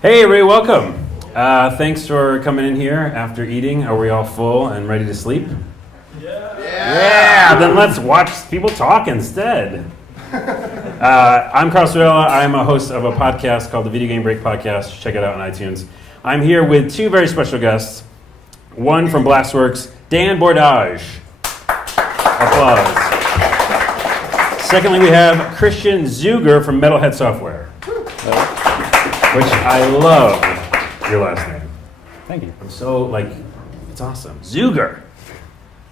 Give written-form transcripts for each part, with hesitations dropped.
Hey, Ray, welcome. Thanks for coming in here after eating. Are we all full and ready to sleep? Yeah, then let's watch people talk instead. I'm Carl Rodela. I'm a host of a podcast called the Video Game Break Podcast. Check it out on iTunes. I'm here with two very special guests. One from Blastworks, Dan Bourdage. Applause. Secondly, we have Christian Zuger from Metalhead Software. Which I love your last name. Thank you. I'm so, it's awesome. Zuger.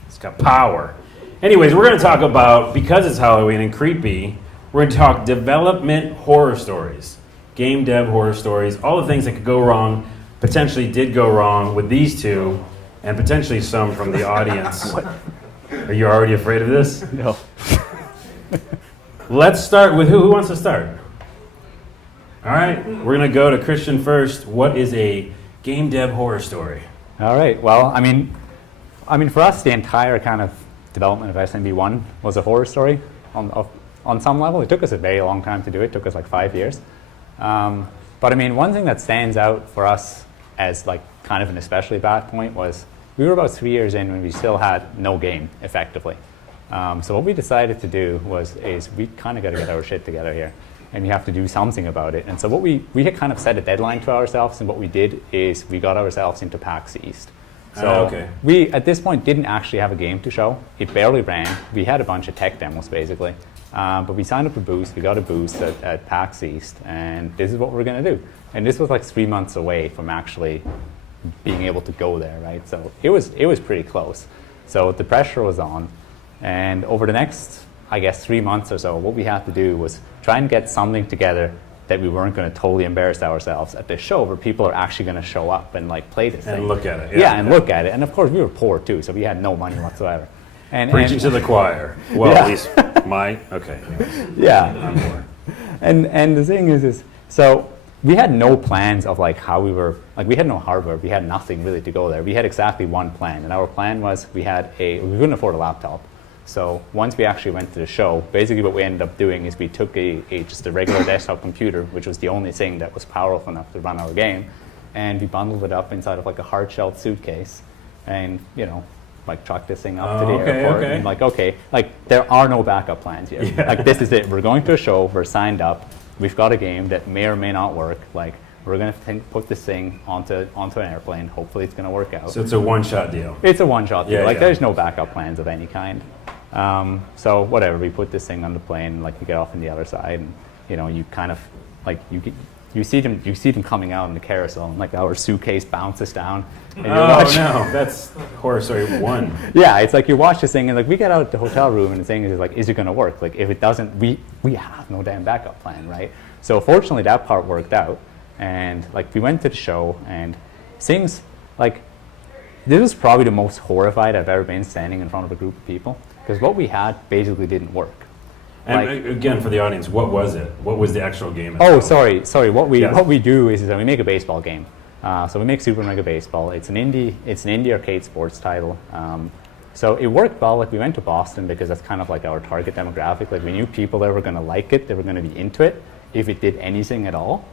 It's got power. Anyways, we're going to talk about, because it's Halloween and creepy, we're going to talk development horror stories. Game dev horror stories. All the things that could go wrong, potentially did go wrong with these two, and potentially some from the audience. Are you already afraid of this? No. Let's start with who? Who wants to start? All right, we're going to go to Christian first. What is a game dev horror story? All right. Well, I mean, for us, the entire kind of development of SMB1 was a horror story on some level. It took us a very long time to do it. It took us like 5 years. But I mean, one thing that stands out for us as like kind of an especially bad point was we were about 3 years in when we still had no game, effectively. So what we decided to do is we kind of got to get our shit together here. And we have to do something about it. And so what we had kind of set a deadline to ourselves, and what we did is we got ourselves into PAX East. So we, at this point, didn't actually have a game to show. It barely ran. We had a bunch of tech demos, basically. But we signed up a booth. We got a booth at PAX East, and this is what we're going to do. And this was like 3 months away from actually being able to go there, right? So it was pretty close. So the pressure was on. And over the next, I guess, 3 months or so, what we had to do was try and get something together that we weren't going to totally embarrass ourselves at this show, where people are actually going to show up and like play this thing. And look at it. Yeah, look at it. And of course, we were poor too, so we had no money whatsoever. Preaching to the choir. Well, yeah. At least okay. Yeah. I'm poor. And the thing is so we had no plans of like how we were, like we had no hardware, we had nothing really to go there. We had exactly one plan, and our plan was we couldn't afford a laptop. So once we actually went to the show, basically what we ended up doing is we took just a regular desktop computer, which was the only thing that was powerful enough to run our game, and we bundled it up inside of like a hard-shelled suitcase, and like trucked this thing up to the airport. Okay. And like there are no backup plans here. Yeah. Like this is it. We're going to a show. We're signed up. We've got a game that may or may not work. Like we're going to put this thing onto an airplane. Hopefully it's going to work out. So it's a one-shot deal. It's a one-shot deal. Yeah. There's no backup plans of any kind. So whatever, we put this thing on the plane, like we get off on the other side, and you kind of like you see them coming out in the carousel, and like our suitcase bounces down. And no, that's horror story one. Yeah, it's like you watch this thing, and like we get out at the hotel room, and the thing is like, is it going to work? Like if it doesn't, we have no damn backup plan, right? So fortunately, that part worked out, and like we went to the show, and things like this was probably the most horrified I've ever been standing in front of a group of people. Because what we had basically didn't work. And again, for the audience, what was it? What was the actual game? Oh, sorry. What we do is that we make a baseball game. So we make Super Mega Baseball. It's an indie arcade sports title. So it worked well. Like we went to Boston because that's kind of like our target demographic. Like we knew people that were going to like it. They were going to be into it if it did anything at all.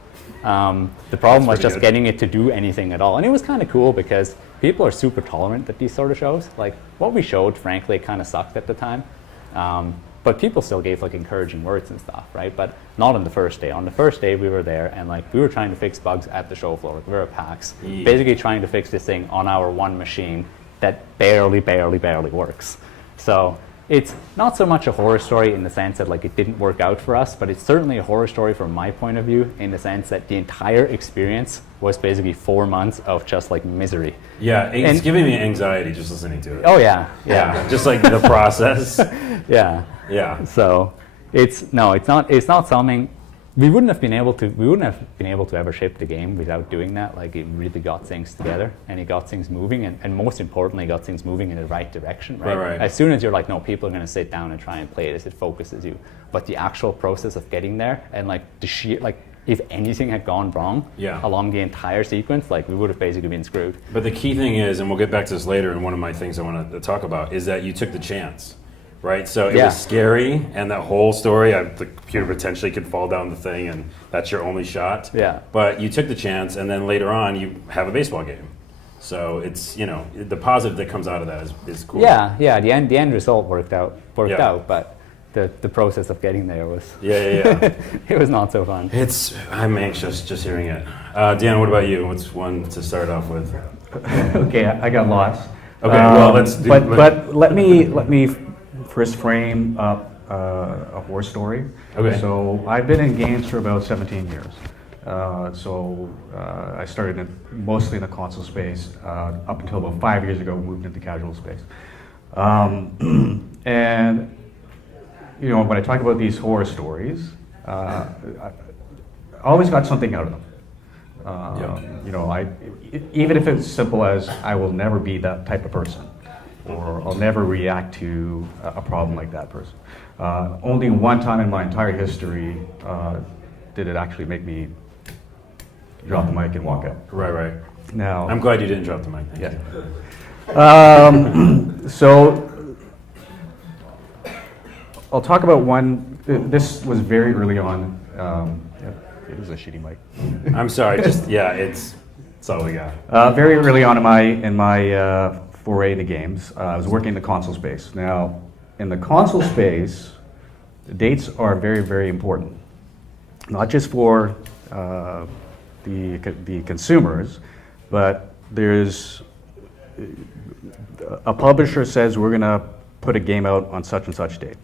The problem was just getting it to do anything at all. And it was kind of cool because people are super tolerant at these sort of shows. Like what we showed, frankly, kind of sucked at the time. But people still gave like encouraging words and stuff, right? But not on the first day. On the first day we were there, and like we were trying to fix bugs at the show floor. Like, we were at PAX, basically trying to fix this thing on our one machine that barely works. So it's not so much a horror story in the sense that like it didn't work out for us, but it's certainly a horror story from my point of view in the sense that the entire experience was basically 4 months of just like misery. Yeah, it's giving me anxiety just listening to it. Oh yeah. Just like the process. Yeah. So it's not something we wouldn't have been able to ever ship the game without doing that. Like it really got things together, and it got things moving, and most importantly, got things moving in the right direction. Right. As soon as you're like, no, people are going to sit down and try and play this, it focuses you. But the actual process of getting there, and like the sheer like, if anything had gone wrong along the entire sequence, like we would have basically been screwed. But the key thing is, and we'll get back to this later, and one of my things I want to talk about is that you took the chance. right? So it was scary, and that whole story, the computer potentially could fall down the thing, and that's your only shot. Yeah. But you took the chance, and then later on, you have a baseball game. So it's, the positive that comes out of that is cool. Yeah. The end result worked out, but the process of getting there was it was not so fun. I'm anxious just hearing it. Dan, what about you? What's one to start off with? Okay, I got lots. Okay, well, let's do. But let me first frame up a horror story. Okay. So I've been in games for about 17 years. I started mostly in the console space up until about 5 years ago. Moved into casual space, and when I talk about these horror stories, I always got something out of them. Even if it's simple as I will never be that type of person, or I'll never react to a problem like that person. Only one time in my entire history did it actually make me drop the mic and walk out. Right. Now, I'm glad you didn't drop the mic. Thank you. So I'll talk about one. This was very early on. It is a shitty mic. I'm sorry. It's all we got. Very early on in my foray into games, I was working in the console space. Now, in the console space, the dates are very, very important. Not just for the consumers, but there's a publisher says we're going to put a game out on such and such date.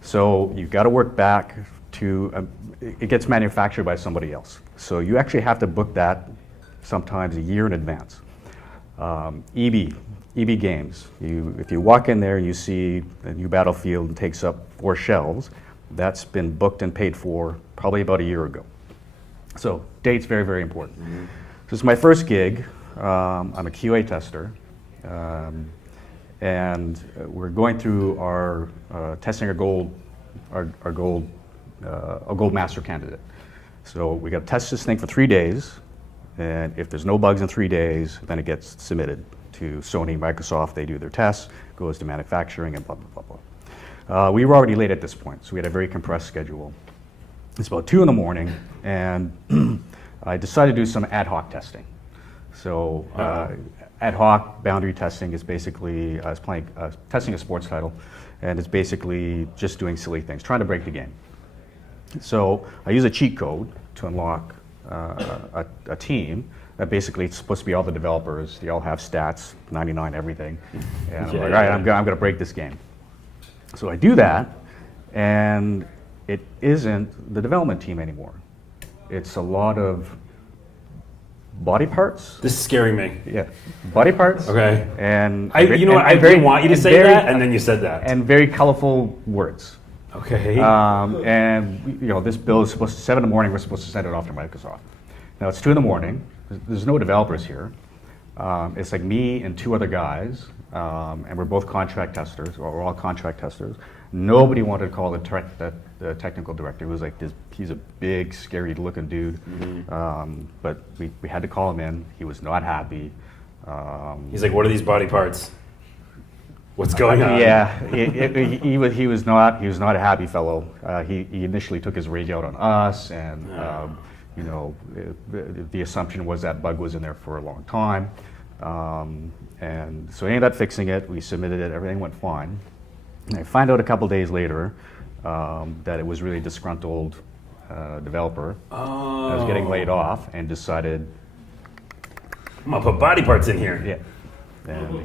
So you've got to work back to it gets manufactured by somebody else. So you actually have to book that sometimes a year in advance. EB Games, if you walk in there and you see a new Battlefield and takes up 4 shelves, that's been booked and paid for probably about a year ago. So date's very, very important. This is my first gig. I'm a QA tester. And we're going through our testing a gold master candidate. So we got to test this thing for 3 days, and if there's no bugs in 3 days, then it gets submitted to Sony, Microsoft. They do their tests, goes to manufacturing, and blah blah blah blah. We were already late at this point, so we had a very compressed schedule. It's about 2 a.m, and I decided to do some ad hoc testing. So ad hoc boundary testing is basically I was testing a sports title, and it's basically just doing silly things, trying to break the game. So I use a cheat code to unlock a team that basically it's supposed to be all the developers. They all have stats, 99 everything, and I'm like, all right, I'm going to break this game. So I do that, and it isn't the development team anymore. It's a lot of body parts. This is scaring me. Yeah, body parts. Okay. And I didn't want you to say that, and then you said that. And very colorful words. Okay. And this build is supposed to 7 a.m. We're supposed to send it off to Microsoft. Now it's 2 a.m. There's no developers here. It's like me and 2 other guys, and we're both contract testers. Or we're all contract testers. Nobody wanted to call the technical director. Who was like this. He's a big, scary-looking dude. But we had to call him in. He was not happy. He's like, "What are these body parts? What's going on?" Yeah, he was not a happy fellow. He initially took his rage out on us, and the assumption was that bug was in there for a long time. And so he ended up fixing it. We submitted it. Everything went fine. And I find out a couple days later that it was really a disgruntled developer that was getting laid off and decided, I'm gonna put body parts in here. Yeah, and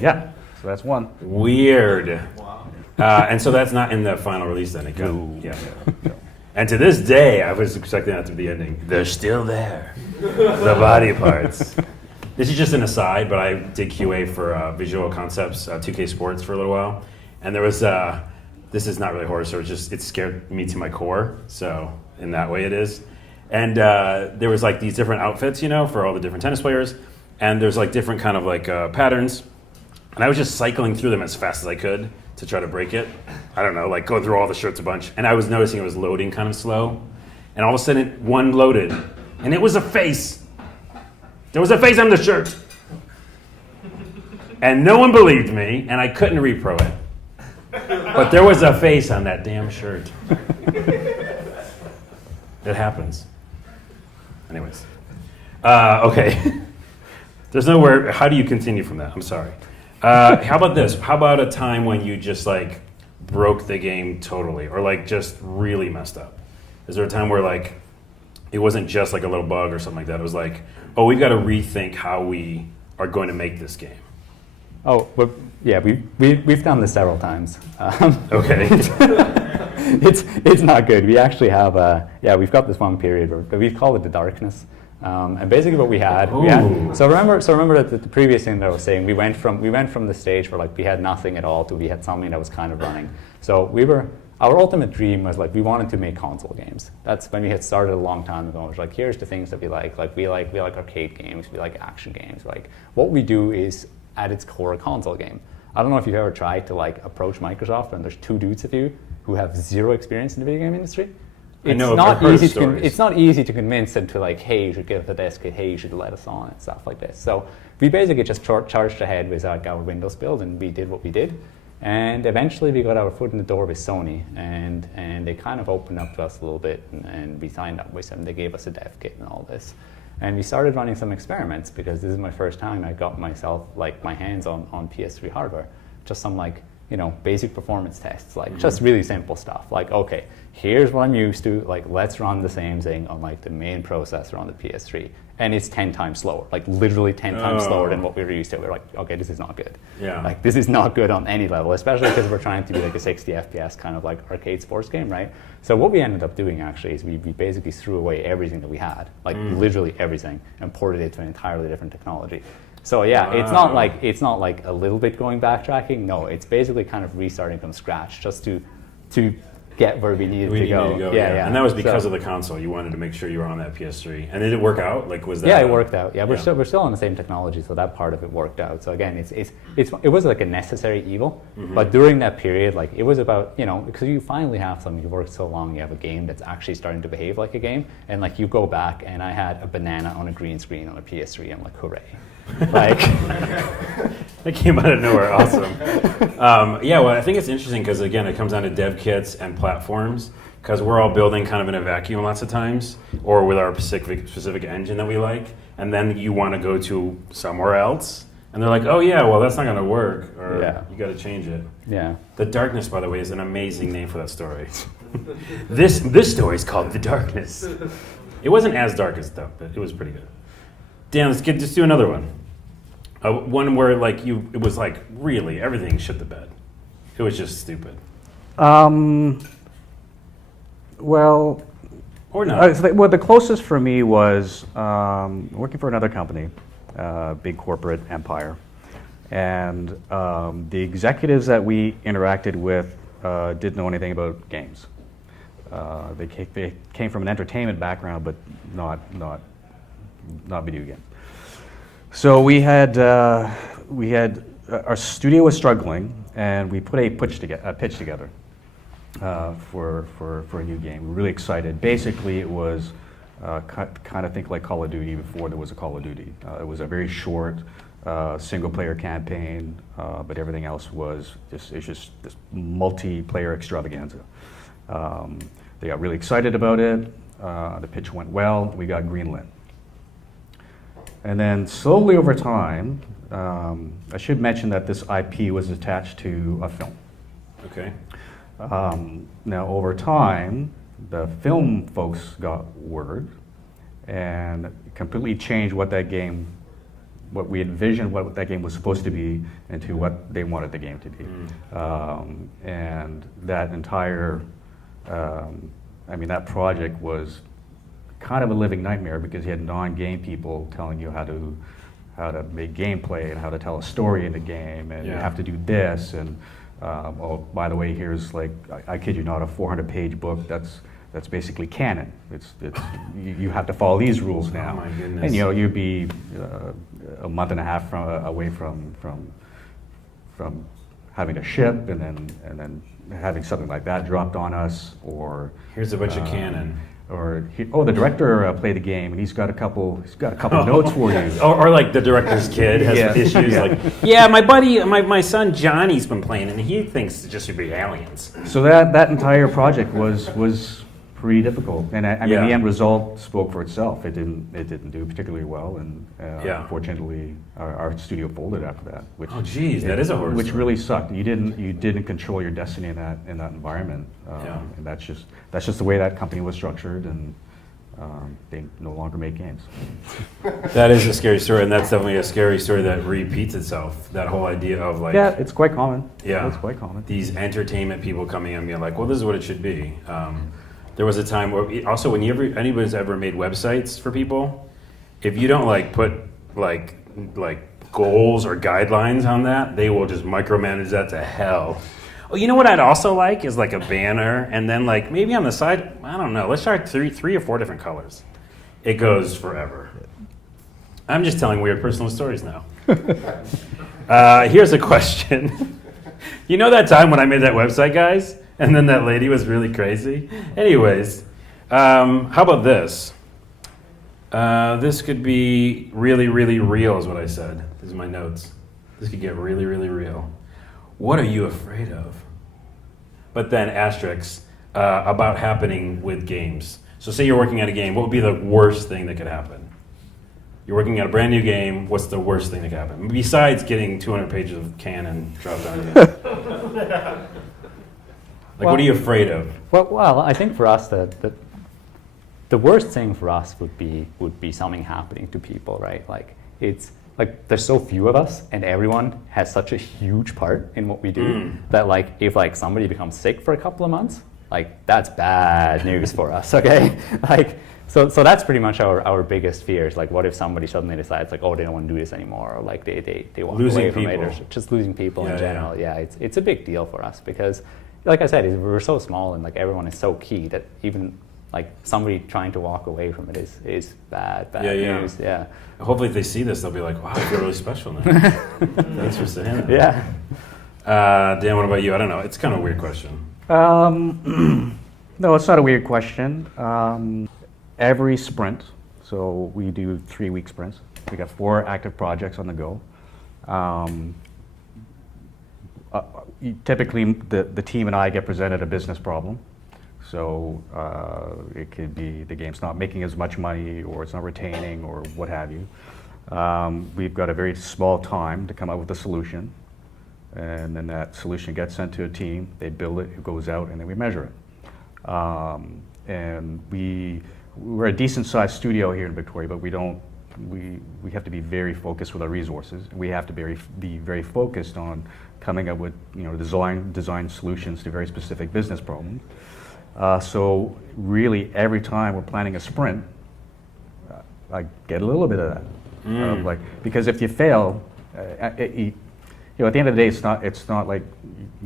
so that's one. Weird. And so that's not in the final release then. No. Yeah. And to this day, I was expecting that to be the ending. They're still there. The body parts. This is just an aside, but I did QA for Visual Concepts, 2K Sports for a little while. And there was, this is not really horror, so it scared me to my core. So in that way it is. And there was like these different outfits, for all the different tennis players. And there's like different kind of like patterns. And I was just cycling through them as fast as I could to try to break it. I don't know, like go through all the shirts a bunch. And I was noticing it was loading kind of slow. And all of a sudden, one loaded. And it was a face. There was a face on the shirt. And no one believed me, and I couldn't repro it. But there was a face on that damn shirt. It happens. Anyways. Okay. There's nowhere, how do you continue from that? I'm sorry. How about this? How about a time when you just like broke the game totally or like just really messed up? Is there a time where like it wasn't just like a little bug or something like that? It was like, oh, we've got to rethink how we are going to make this game. Oh, but yeah, we've done this several times. Okay. It's not good. We actually have we've got this one period where we've called it the darkness. And basically what we had, so remember that the previous thing that I was saying, we went from the stage where like we had nothing at all to we had something that was kind of running. So our ultimate dream was like we wanted to make console games. That's when we had started a long time ago. It was like, here's the things that we like. Like we like arcade games, we like action games. Like what we do is at its core a console game. I don't know if you've ever tried to like approach Microsoft and there's two dudes of you who have zero experience in the video game industry. It's not easy to convince them to like, hey, you should give us a desk kit, hey, you should let us on and stuff like this. So we basically just charged ahead with our Windows build and we did what we did. And eventually we got our foot in the door with Sony and they kind of opened up to us a little bit and we signed up with them. They gave us a dev kit and all this. And we started running some experiments because this is my first time I got myself like my hands on PS3 hardware. Just some like, basic performance tests, like just really simple stuff. Like, okay, here's what I'm used to. Like, let's run the same thing on like the main processor on the PS3, and it's 10 times slower. Like, literally 10 times slower than what we were used to. We're like, okay, this is not good. Yeah. Like, this is not good on any level, especially because we're trying to be like a 60 FPS kind of like arcade sports game, right? So what we ended up doing actually is we basically threw away everything that we had, like literally everything, and ported it to an entirely different technology. So yeah, it's not like a little bit going backtracking. No, it's basically kind of restarting from scratch just to get where we needed to go. Yeah. And that was because of the console. You wanted to make sure you were on that PS3. And did it work out? Like, was that? Yeah, it worked out. Yeah, we're still on the same technology, so that part of it worked out. So again, it was like a necessary evil. But during that period, like it was about because you finally have something. You worked so long, you have a game that's actually starting to behave like a game, and like you go back, and I had a banana on a green screen on a PS3. I'm like, hooray. Like that came out of nowhere. Awesome. Well, I think it's interesting because again, it comes down to dev kits and platforms because we're all building kind of in a vacuum lots of times, or with our specific engine that we like, and then you want to go to somewhere else, and they're like, oh yeah, well that's not going to work, or you got to change it. Yeah. The Darkness, by the way, is an amazing name for that story. This story is called The Darkness. It wasn't as dark as that, but it was pretty good. Dan, let's just do another one. One where like it was like really everything shit the bed. It was just stupid. Well, or not. The closest for me was working for another company, big corporate empire, and the executives that we interacted with didn't know anything about games. They came from an entertainment background, but not video games. So we had our studio was struggling, and we put a pitch together for a new game. We were really excited. Basically, it was kind of think like Call of Duty before there was a Call of Duty. It was a very short single-player campaign, but everything else was just this multiplayer extravaganza. They got really excited about it. The pitch went well. We got greenlit. And then slowly over time, I should mention that this IP was attached to a film. Okay. Now over time, the film folks got word and completely changed what we envisioned what that game was supposed to be into what they wanted the game to be. And that entire, that project was kind of a living nightmare because you had non-game people telling you how to make gameplay and how to tell a story in the game, and you have to do this, and oh, by the way, here's like, I kid you not, a 400-page book that's basically canon. It's you have to follow these rules now. Oh my goodness. And you'd be a month and a half away from having to ship, and then having something like that dropped on us, or here's a bunch of canon. the director played the game and he's got a couple notes for you. Or like the director's kid has Yeah. issues. Yeah. Like, yeah, my buddy, my son Johnny's been playing, and he thinks it just should be aliens. So that entire project was pretty difficult, and I mean Yeah. the end result spoke for itself. It didn't do particularly well, and Yeah. unfortunately our studio folded after that. Which, Oh, geez, that is a horror which story. really sucked. You didn't control your destiny in that environment, Yeah. and that's just the way that company was structured, and they no longer make games. That is a scary story, and that's definitely a scary story that repeats itself. That whole idea of like, Yeah, it's quite common. Yeah. It's quite common. these entertainment people coming in and being like, well, this is what it should be. There was a time where, also, when anybody's ever made websites for people, if you don't like put like goals or guidelines on that, they will just micromanage that to hell. Oh, you know what I'd also like is like a banner, and then like maybe on the side, I don't know, let's try three or four different colors. It goes forever. I'm just telling weird personal stories now. Here's a question. You know that time when I made that website, guys? And then that lady was really crazy? Anyways, how about this? This could be really, really real is what I said. These are my notes. This could get really, really real. What are you afraid of? But then asterisks about happening with games. So say you're working on a game, what would be the worst thing that could happen? You're working on a brand new game, what's the worst thing that could happen? Besides getting 200 pages of canon dropped on you. Like, what are you afraid of? Well, I think for us, the worst thing for us would be something happening to people, right? Like, it's like there's so few of us, and everyone has such a huge part in what we do that, like, if like somebody becomes sick for a couple of months, like that's bad news for us. Okay, like so that's pretty much our biggest fears. Like, what if somebody suddenly decides like, oh, they don't want to do this anymore, or like they walk Losing away from it, people. or just losing people Yeah, in yeah. general. Yeah, it's a big deal for us because, like I said, we're so small and like everyone is so key that even like somebody trying to walk away from it is bad Yeah. news. Yeah. Hopefully if they see this, they'll be like, wow, I feel really special now. Thanks for saying that. Yeah. Dan, what about you? I don't know. It's kind of a weird question. No, it's not a weird question. Every sprint, so we do 3-week sprints. We got 4 active projects on the go. Typically, the team and I get presented a business problem. So it could be the game's not making as much money, or it's not retaining, or what have you. We've got a very small time to come up with a solution, and then that solution gets sent to a team. They build it, it goes out, and then we measure it. And we're a decent-sized studio here in Victoria, but we have to be very focused with our resources. We have to be very focused on coming up with design solutions to very specific business problems. So really, every time we're planning a sprint, I get a little bit of that. Because if you fail, at the end of the day, it's not like,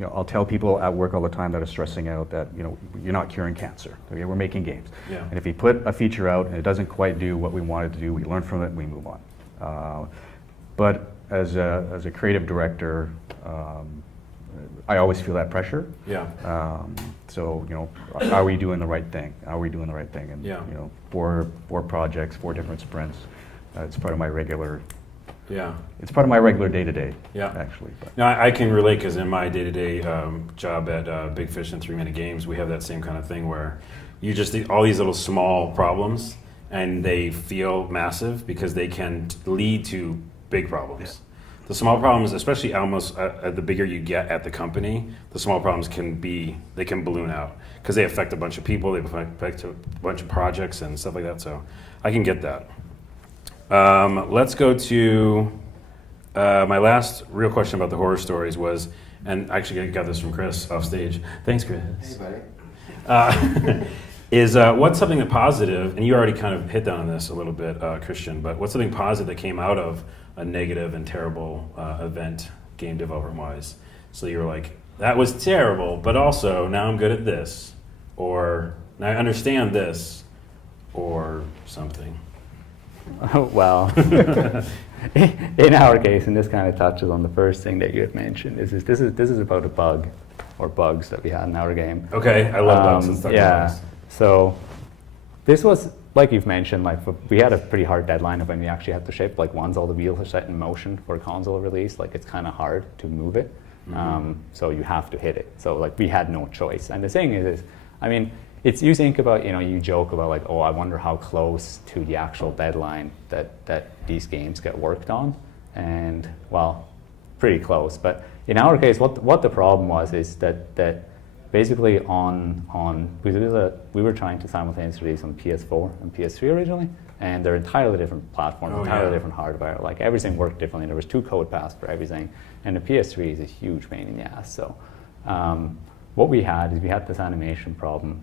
I'll tell people at work all the time that are stressing out that, you're not curing cancer. Okay, we're making games. Yeah. And if you put a feature out and it doesn't quite do what we wanted to do, we learn from it and we move on. But as a creative director, I always feel that pressure. Yeah. So, are we doing the right thing? Are we doing the right thing? And, Yeah. 4 projects, 4 different sprints. It's part of my regular. Yeah. It's part of my regular day-to-day. Yeah. Actually. But. No, I can relate because in my day-to-day job at Big Fish and 3 Minute Games, we have that same kind of thing where you just all these little small problems, and they feel massive because they can lead to big problems. Yeah. The small problems, especially almost the bigger you get at the company, the small problems can balloon out because they affect a bunch of people, they affect a bunch of projects and stuff like that. So I can get that. Let's go to my last real question about the horror stories was, and actually I got this from Chris off stage. Thanks, Chris. Hey, buddy. Is what's something that positive, and you already kind of hit on this a little bit, Christian, but what's something positive that came out of a negative and terrible event, game development-wise? So you're like, that was terrible, but also now I'm good at this, or now I understand this, or something. Well, in our case, and this kind of touches on the first thing that you had mentioned, this is about a bug or bugs that we had in our game. Okay, I love bugs. Let's talk about bugs. So this was, like you've mentioned, like we had a pretty hard deadline of when we actually had to ship. Like once all the wheels are set in motion for a console release, like it's kind of hard to move it. So you have to hit it. So like we had no choice. And the thing is I mean, you think about, you joke about like, oh, I wonder how close to the actual deadline that these games get worked on. And well, pretty close. But in our case, what the problem was is that basically we were trying to simultaneously release on PS4 and PS3 originally, and they're entirely different platforms, entirely different hardware. Like everything worked differently. There was 2 code paths for everything, and the PS3 is a huge pain in the ass. So what we had is we had this animation problem.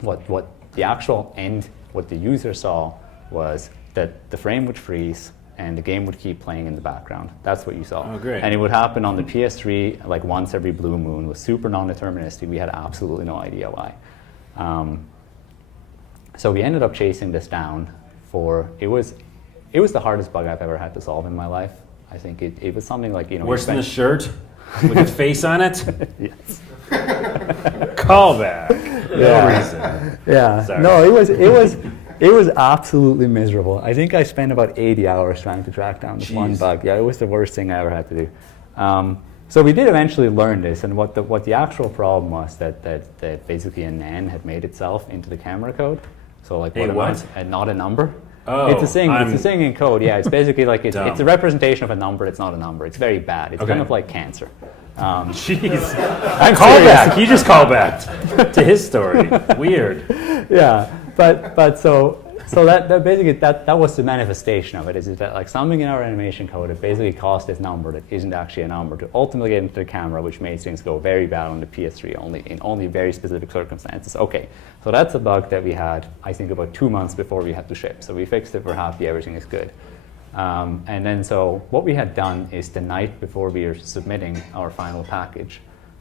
What the actual end, what the user saw was that the frame would freeze and the game would keep playing in the background. That's what you saw. Oh, great. And it would happen on the PS3 like once every blue moon. It was super non-deterministic. We had absolutely no idea why. So we ended up chasing this down for, it was the hardest bug I've ever had to solve in my life. I think it was something like, Worse than the shirt with a face on it? Yes. Callback. Yeah. No reason. Yeah. Sorry. No, it was absolutely miserable. I think I spent about 80 hours trying to track down this one bug. Yeah, it was the worst thing I ever had to do. So we did eventually learn this, and what the actual problem was that basically a NaN had made itself into the camera code. So like what? Not a number. Oh, it's a thing in code. Yeah, it's basically like it's a representation of a number. It's not a number. It's very bad. It's kind of like cancer. Jeez. Call back. You just call back to his story. Weird. Yeah, but so that basically that was the manifestation of it. Is that like something in our animation code that basically caused this number that isn't actually a number to ultimately get into the camera, which made things go very bad on the PS3 in only very specific circumstances. Okay, so that's a bug that we had, I think, about 2 months before we had to ship. So we fixed it. We're happy. Everything is good. And then so what we had done is the night before we were submitting our final package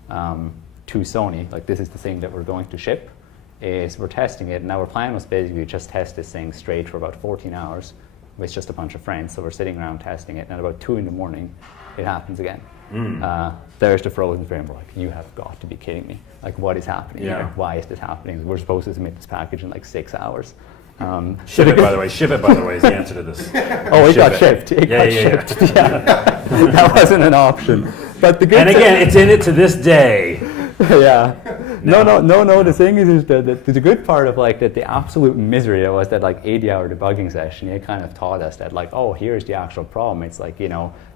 to Sony, like this is the thing that we're going to ship, is we're testing it. And our plan was basically just test this thing straight for about 14 hours with just a bunch of friends. So we're sitting around testing it, and at about 2 in the morning, it happens again. There's the frozen frame. We're like, you have got to be kidding me. Like, what is happening? Yeah. Like, why is this happening? We're supposed to submit this package in like 6 hours. Ship it, by the way. Ship it, by the way, is the answer to this. Oh, it got shipped. It got shipped. Yeah. That wasn't an option. But the good and again, it's in it to this day. Yeah. No. The thing is that the good part of like that the absolute misery was that like 80-hour debugging session. It kind of taught us that like, oh, here's the actual problem. It's like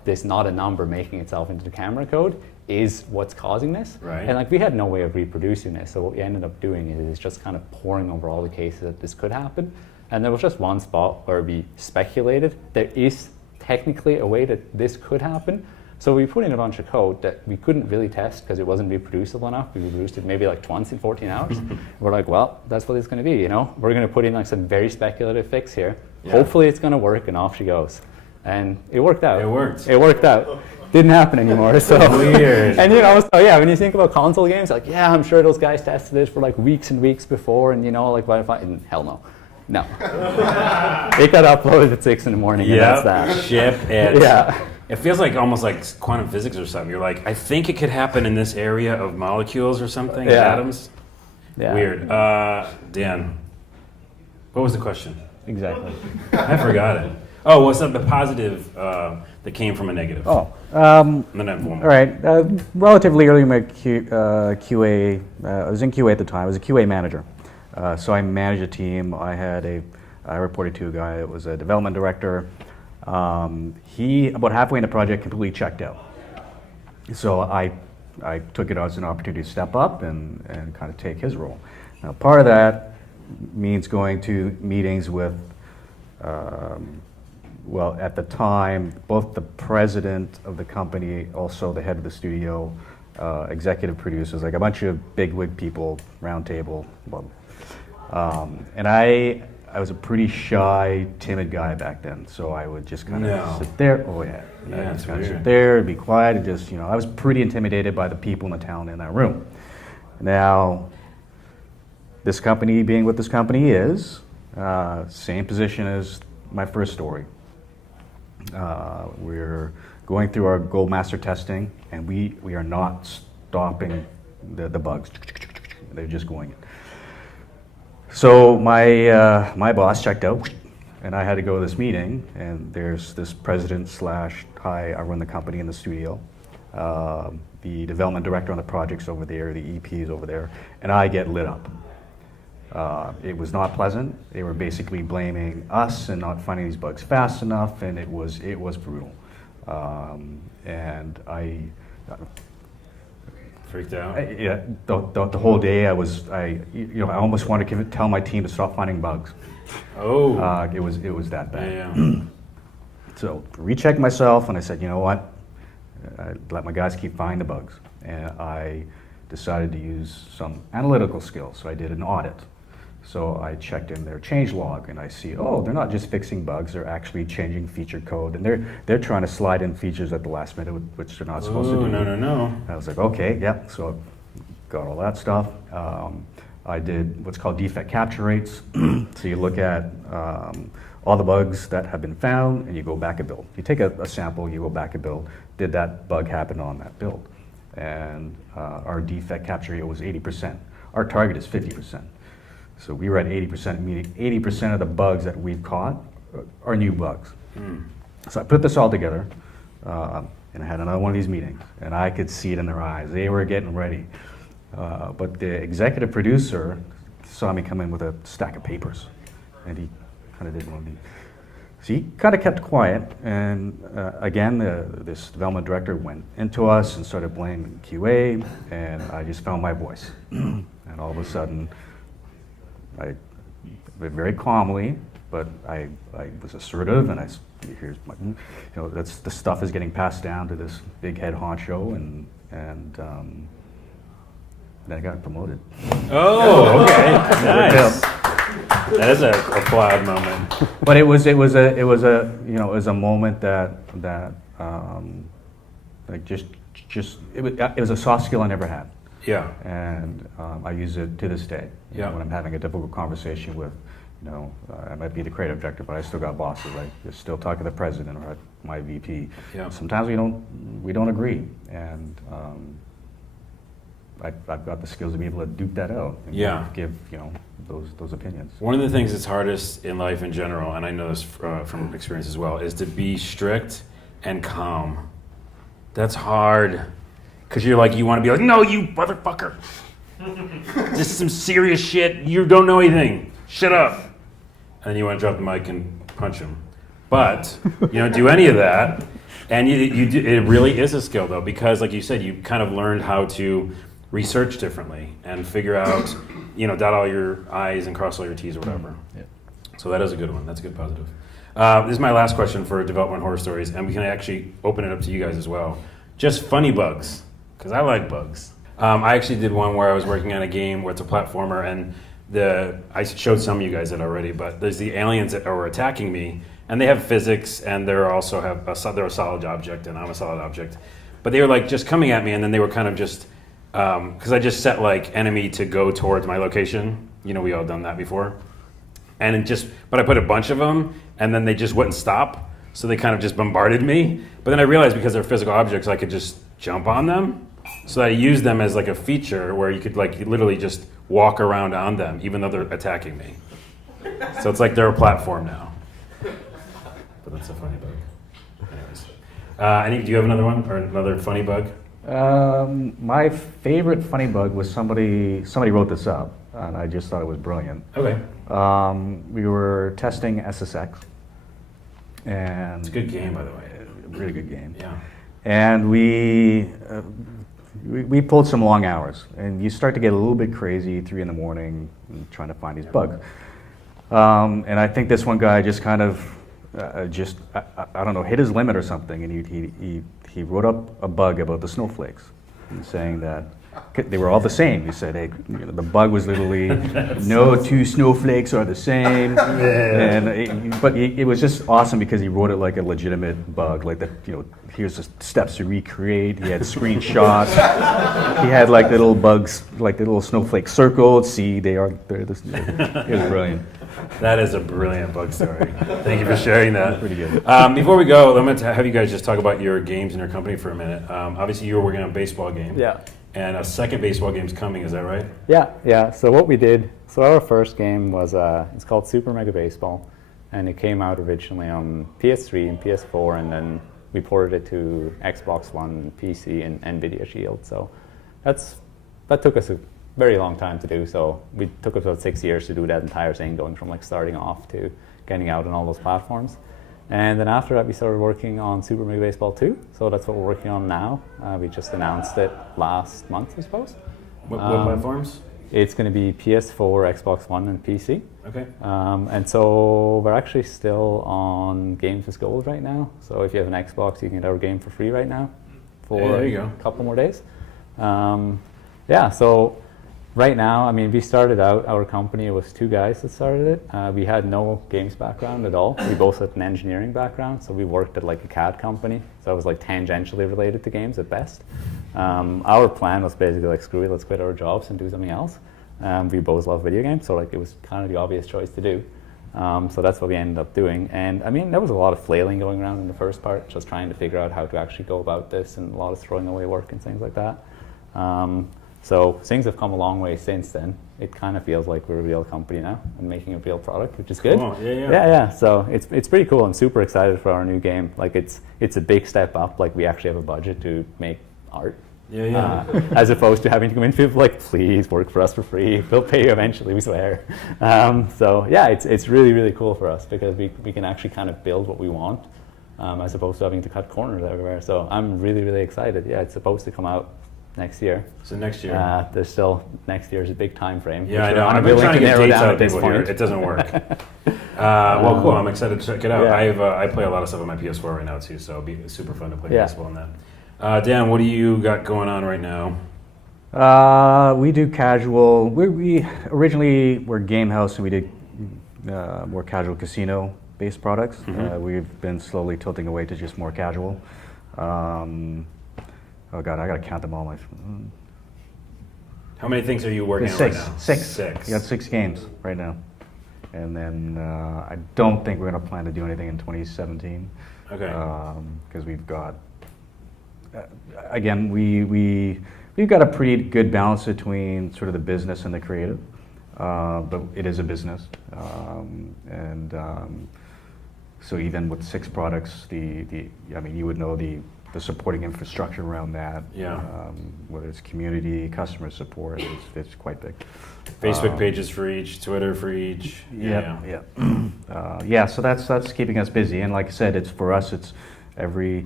this not a number making itself into the camera code is what's causing this. Right. And like we had no way of reproducing this. So what we ended up doing is just kind of pouring over all the cases that this could happen. And there was just one spot where we speculated there is technically a way that this could happen. So we put in a bunch of code that we couldn't really test because it wasn't reproducible enough. We reproduced it maybe like once in 14 hours. We're like, well, that's what it's going to be, We're going to put in like some very speculative fix here. Yeah. Hopefully it's going to work, and off she goes. And it worked out. It worked. It worked out. Didn't happen anymore. So weird. And so yeah, when you think about console games, like yeah, I'm sure those guys tested this for like weeks and weeks before, and like and hell no. No. It got uploaded at 6 in the morning, and that's that. Ship it. Yeah. It feels like almost like quantum physics or something. You're like, I think it could happen in this area of molecules or something, atoms. Yeah. Weird. Dan, what was the question? Exactly. I forgot it. Oh, what's up? The positive that came from a negative. Oh. And then I have one All more. right. Relatively early in my QA, I was in QA at the time. I was a QA manager. So I managed a team. I reported to a guy that was a development director. He, about halfway in the project, completely checked out. So I took it as an opportunity to step up and kind of take his role. Now, part of that means going to meetings with, well, at the time, both the president of the company, also the head of the studio, executive producers, like a bunch of bigwig people, round table. And I was a pretty shy, timid guy back then, so I would just kind of sit there. Oh yeah, Yeah, it's kind of weird. sit there, be quiet, and just I was pretty intimidated by the people in the town in that room. Now, this company being what this company is, same position as my first story. We're going through our Gold Master testing, and we are not stopping the bugs. They're just going in. So my boss checked out, and I had to go to this meeting, and there's this president slash, hi, I run the company in the studio. The development director on the project's over there, the EP's over there, and I get lit up. It was not pleasant. They were basically blaming us and not finding these bugs fast enough, and it was brutal. And I Freaked out? yeah, the whole day I almost wanted to tell my team to stop finding bugs. Oh. It was that bad. Yeah. So rechecked myself, and I said, you know what? I let my guys keep finding the bugs, and I decided to use some analytical skills. So I did an audit. So I checked in their change log, and I see, oh, they're not just fixing bugs; they're actually changing feature code, and they're trying to slide in features at the last minute, which they're not supposed to do. No. I was like, okay, yeah. So got all that stuff. I did what's called defect capture rates. So you look at all the bugs that have been found, and you go back a build. You take a sample, you go back a build. Did that bug happen on that build? And our defect capture rate was 80%. Our target is 50%. So we were at 80%, meaning 80% of the bugs that we've caught are new bugs. So I put this all together, and I had another one of these meetings, and I could see it in their eyes. They were getting ready. But the executive producer saw me come in with a stack of papers, and he kind of didn't want me. So he kind of kept quiet, and again, this development director went into us and started blaming QA, and I just found my voice. And all of a sudden, I very calmly, but I was assertive, and here's my, that's the stuff is getting passed down to this big head honcho, and then I got promoted. Oh, okay, nice. That is a proud moment. But it was a moment that like it was a soft skill I never had. Yeah. And I use it to this day. Yeah. When I'm having a difficult conversation with, I might be the creative director, but I still got bosses. I still talk to the president or my VP. Yeah. Sometimes we don't agree, and I've got the skills to be able to duke that out. And Yeah. give those opinions. One of the things that's hardest in life in general, and I know this from experience as well, is to be strict and calm. That's hard. Because you want to be like, no, you motherfucker. This is some serious shit. You don't know anything. Shut up. And then you want to drop the mic and punch him. But you don't do any of that. And you do, it really is a skill, though, because like you said, you kind of learned how to research differently and figure out, dot all your I's and cross all your T's or whatever. Yeah. So that is a good one. That's a good positive. This is my last question for development horror stories, and we can actually open it up to you guys as well. Just funny bugs, because I like bugs. I actually did one where I was working on a game where it's a platformer, and I showed some of you guys it already, but there's the aliens that are attacking me, and they have physics, and they're also they're a solid object, and I'm a solid object. But they were just coming at me, and then they were kind of just, because I just set enemy to go towards my location. We all done that before. And but I put a bunch of them, and then they just wouldn't stop, so they kind of just bombarded me. But then I realized because they're physical objects, I could just jump on them. So I used them as a feature where you could literally just walk around on them, even though they're attacking me. So it's they're a platform now. But that's a funny bug. Anyways, do you have another one or another funny bug? My favorite funny bug was somebody wrote this up, and I just thought it was brilliant. Okay. We were testing SSX, and It's a good game, by the way. Really good game. Yeah. And we pulled some long hours, and you start to get a little bit crazy, 3 a.m, trying to find these bugs. And I think this one guy just kind of I don't know, hit his limit or something, and he wrote up a bug about the snowflakes, and saying that they were all the same. He said, hey, the bug was literally no two snowflakes are the same. But it was just awesome because he wrote it like a legitimate bug, here's the steps to recreate. He had screenshots. He had little bugs, the little snowflake circled. See, they're this. It was brilliant. That is a brilliant bug story. Thank you for sharing that. Pretty good. Before we go, I'm going to have you guys just talk about your games in your company for a minute. Obviously, you were working on a baseball game. Yeah. And a second baseball game's coming, is that right? Yeah. So what we did, so our first game was, it's called Super Mega Baseball, and it came out originally on PS3 and PS4, and then we ported it to Xbox One, PC, and Nvidia Shield. So that took us a very long time to do. So we took about 6 years to do that entire thing, going from like starting off to getting out on all those platforms. And then after that, we started working on Super Mega Baseball 2. So that's what we're working on now. We just announced it last month, I suppose. What platforms? It's going to be PS4, Xbox One, and PC. Okay. And so we're actually still on Games with Gold right now. So if you have an Xbox, you can get our game for free right now for there you go. a couple more days. So right now, I mean, we started out, our company, it was 2 guys that started it. We had no games background at all. We both had an engineering background, so we worked at like a CAD company. So it was like tangentially related to games at best. Our plan was basically like, screw it, let's quit our jobs and do something else. We both love video games, so like it was kind of the obvious choice to do. So that's what we ended up doing. And I mean, there was a lot of flailing going around in the first part, just trying to figure out how to actually go about this, and a lot of throwing away work and things like that. So things have come a long way since then. It kind of feels like we're a real company now and making a real product, which is good. Cool. Yeah. So it's pretty cool. I'm super excited for our new game. Like it's a big step up. Like we actually have a budget to make art. As opposed to having to come in people like, please work for us for free. We'll pay you eventually, we swear. So yeah, it's really, really cool for us because we can actually kind of build what we want as opposed to having to cut corners everywhere. So I'm really, really excited. Yeah, it's supposed to come out next year. So next year. There's still, next year is a big time frame. Yeah, I know. I've been trying to get dates out of people here. It doesn't work. Well, cool. I'm excited to check it out. Yeah. I play a lot of stuff on my PS4 right now too, so it'll be super fun to play baseball on that. Dan, what do you got going on right now? We do casual. We originally were Game House, and we did more casual casino-based products. We've been slowly tilting away to just more casual. Oh God, I gotta count them all. How many things are you working on right now? Six. We got 6 games right now, and then I don't think we're gonna plan to do anything in 2017. Okay. Because we've got, again, we've got a pretty good balance between sort of the business and the creative, but it is a business, so even with 6 products, I mean, you would know the supporting infrastructure around that. Yeah. Whether it's community, customer support, it's quite big. Facebook pages for each, Twitter for each. Yeah. So that's keeping us busy, and like I said, it's for us. It's every.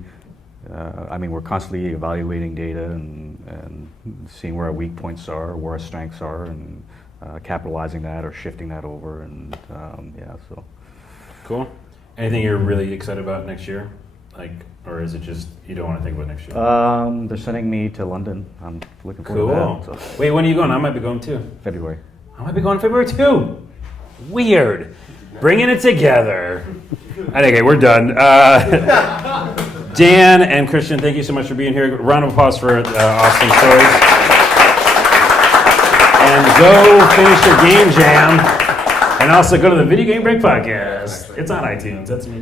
I mean, we're constantly evaluating data and seeing where our weak points are, where our strengths are, and capitalizing that or shifting that over. And so. Cool. Anything you're really excited about next year? Or is it just you don't want to think about next year? They're sending me to London. I'm looking forward to that. So. Wait, when are you going? I might be going too. February. I might be going February too. Weird. Bringing it together. Okay, we're done. Dan and Christian, thank you so much for being here. Round of applause for awesome stories. And go finish your game jam. And also go to the Video Game Break podcast. It's on iTunes. That's me.